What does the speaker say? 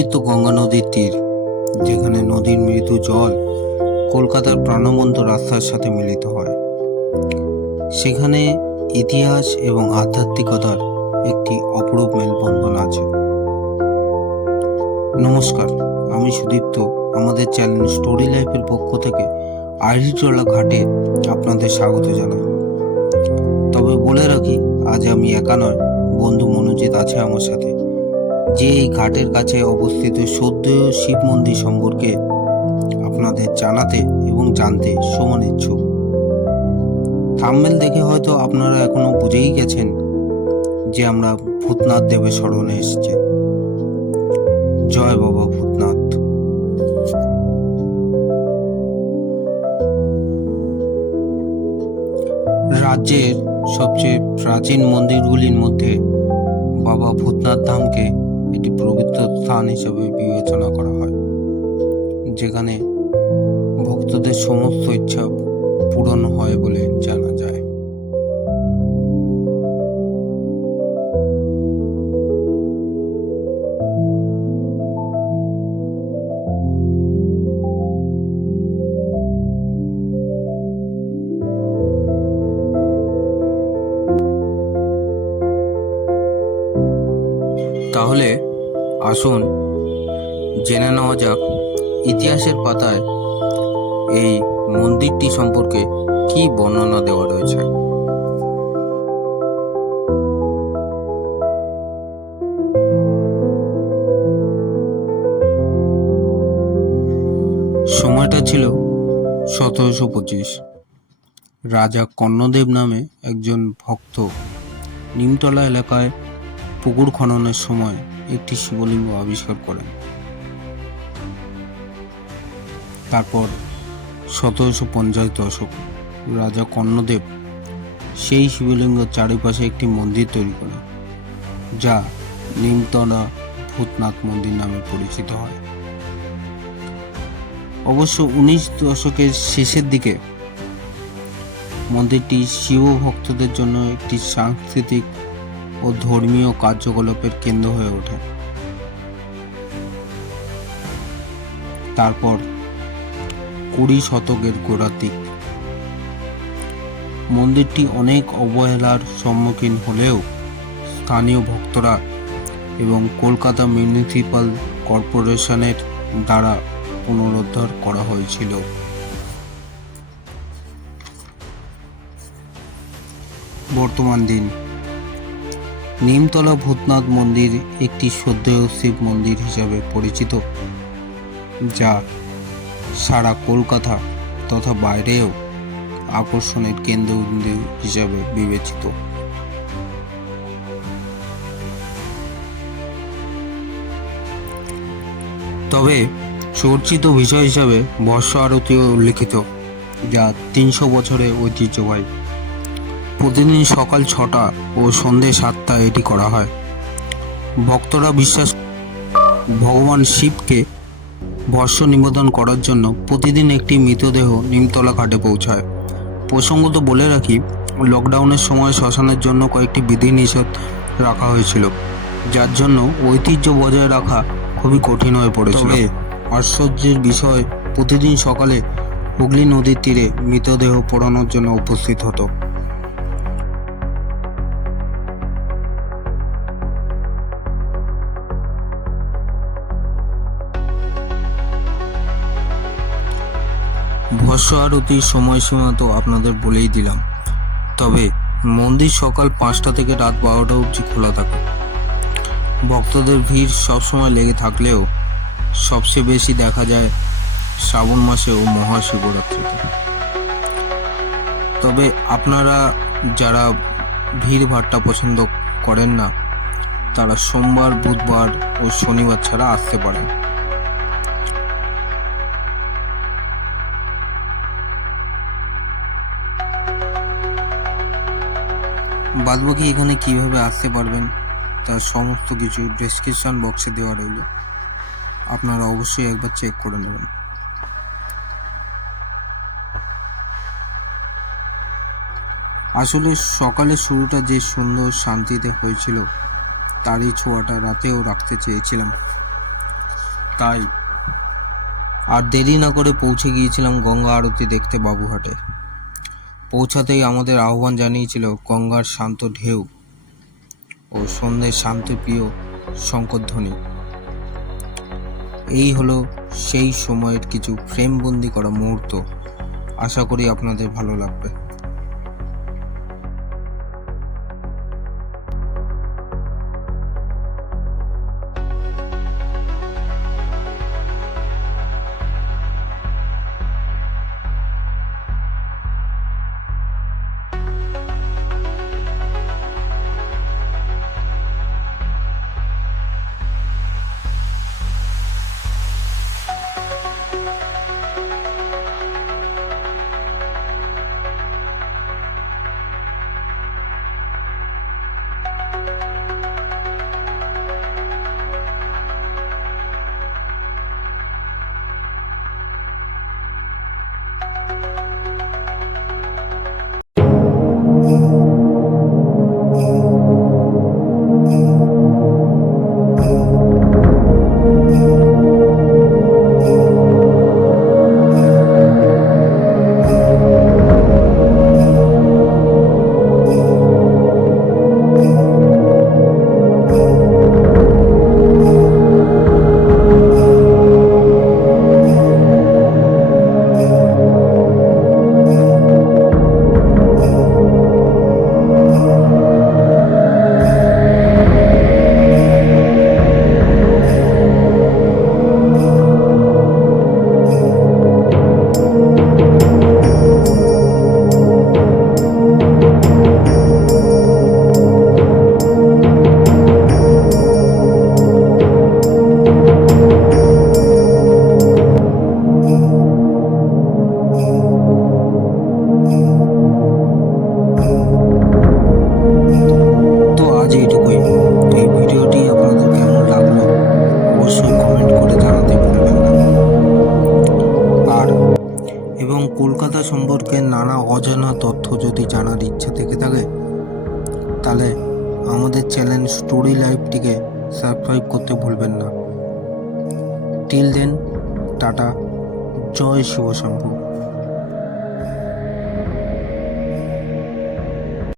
পবিত্র গঙ্গা নদীর তীর, যেখানে নদীর মৃদু জল কলকাতার প্রাণবন্ত রাস্তার সাথে মিলিত হয়। সেখানে ইতিহাস এবং আধ্যাত্মিকতার একটি অপরূপ মেলবন্ধন আছে। নমস্কার, আমি সুদীপ্ত। আমাদের চ্যানেল স্টোরি লাইফের পক্ষ থেকে আইরিটোলা ঘাটে আপনাদের স্বাগত জানাই। তবে বলে রাখি, আজ আমি একা নয়, বন্ধু মনোজিৎ আছে আমার সাথে, যে এই ঘাটের কাছে অবস্থিত সৌদ্ধেয় শিব মন্দির সম্পর্কে আপনাদের জানাতে এবং জানতে সমান ইচ্ছুক। থাম্বনেল দেখে হয়তো আপনারা এখনো বুঝেই গেছেন যে আমরা ভূতনাথ দেবের স্মরণে এসেছি। জয় বাবা ভূতনাথ। রাজ্যের সবচেয়ে প্রাচীন মন্দিরগুলির মধ্যে বাবা ভূতনাথ ধামকে একটি পবিত্র স্থান হিসেবে বিবেচনা করা হয়, যেখানে ভক্তদের সমস্ত ইচ্ছা পূরণ হয় বলে জানা যায়। তাহলে আসুন জেনে নেওয়া যাক ইতিহাসের পাতায় এই মন্দিরটি সম্পর্কে কি বর্ণনা দেওয়া রয়েছে। সময়টা ছিল 1725। রাজা কর্ণদেব নামে একজন ভক্ত নিমতলা এলাকায় পুকুর খননের সময় একটি শিবলিঙ্গ আবিষ্কার করেন। তারপর 1750 দশক রাজা কর্ণদেব সেই শিবলিঙ্গের চারিপাশে একটি মন্দির তৈরি করেন, যা নিমতলা ভূতনাথ মন্দির নামে পরিচিত হয়। অবশ্য 19 দশকের শেষের দিকে মন্দিরটি শিব ভক্তদের জন্য একটি সাংস্কৃতিক ও ধর্মীয় কার্যকলাপের কেন্দ্র হয়ে ওঠে। তারপর 20 শতকের গোড়ার দিক মন্দিরটি অনেক অবহেলার সম্মুখীন হলেও স্থানীয় ভক্তরা এবং কলকাতা মিউনিসিপাল কর্পোরেশনের দ্বারা পুনরুদ্ধার করা হয়েছিল। বর্তমান দিন নিমতলা ভূতনাথ মন্দির একটি শ্রদ্ধেয় শিব মন্দির হিসাবে পরিচিত, যা সারা কলকাতা তথা বাইরেও আকর্ষণের কেন্দ্রবিন্দু হিসাবে বিবেচিত। তবে চর্চিত বিষয় হিসাবে বর্ষা আরতিও উল্লেখিত, যা 300 বছরের ঐতিহ্যবাহী। প্রতিদিন সকাল 6টা ও সন্ধ্যে 7টায় এটি করা হয়। ভক্তরা বিশ্বাস ভগবান শিবকে ভস্য নিবেদন করার জন্য প্রতিদিন একটি মৃতদেহ নিমতলা ঘাটে পৌঁছায়। প্রসঙ্গত বলে রাখি, লকডাউনের সময় শ্মশানের জন্য কয়েকটি বিধিনিষেধ রাখা হয়েছিল, যার জন্য ঐতিহ্য বজায় রাখা খুবই কঠিন হয়ে পড়েছিল। আশ্চর্যের বিষয়, প্রতিদিন সকালে হুগলি নদীর তীরে মৃতদেহ পোড়ানোর জন্য উপস্থিত হতো। ভস্য আরতির সময়সীমা তো আপনাদের বলেই দিলাম। তবে মন্দির সকাল 5টা থেকে রাত 12টা অবধি খোলা থাকে। ভক্তদের ভিড় সবসময় লেগে থাকলেও সবচেয়ে বেশি দেখা যায় শ্রাবণ মাসে ও মহাশিবরাত্রিতে। তবে আপনারা যারা ভিড় ভাট্টা পছন্দ করেন না, তারা সোমবার, বুধবার ও শনিবার ছাড়া আসতে পারেন। বাদবাকি এখানে কিভাবে আসতে পারবেন তার সমস্ত কিছু ডেসক্রিপশন বক্সে দেওয়া রইল, আপনারা অবশ্যই একবার চেক করে নেবেন। আসলে সকালের শুরুটা যে সুন্দর শান্তিতে হয়েছিল, তারই ছোঁয়াটা রাতেও রাখতে চেয়েছিলাম। তাই আর দেরি না করে পৌঁছে গিয়েছিলাম গঙ্গা আরতি দেখতে বাবুঘাটে। পৌঁছাতেই আমাদের আহ্বান জানিয়েছিল গঙ্গার শান্ত ঢেউ ও সন্ধ্যের শান্তিপ্রিয় শঙ্করধ্বনি। এই হলো সেই সময়ের কিছু ফ্রেমবন্দি করা মুহূর্ত। আশা করি আপনাদের ভালো লাগবে। তো আজ এইটুকুই। এই ভিডিওটি আপনাদের কেমন লাগলো অবশ্যই কমেন্ট করে জানাতে ভুলবেন না। আর এবং কলকাতা সম্পর্কে নানা অজানা তথ্য যদি জানার ইচ্ছা থেকে থাকে তাহলে আমাদের চ্যানেল স্টোরি লাইভটিকে সাবস্ক্রাইব করতে ভুলবেন না। টিল দেন, টাটা, জয় শিব শম্ভু।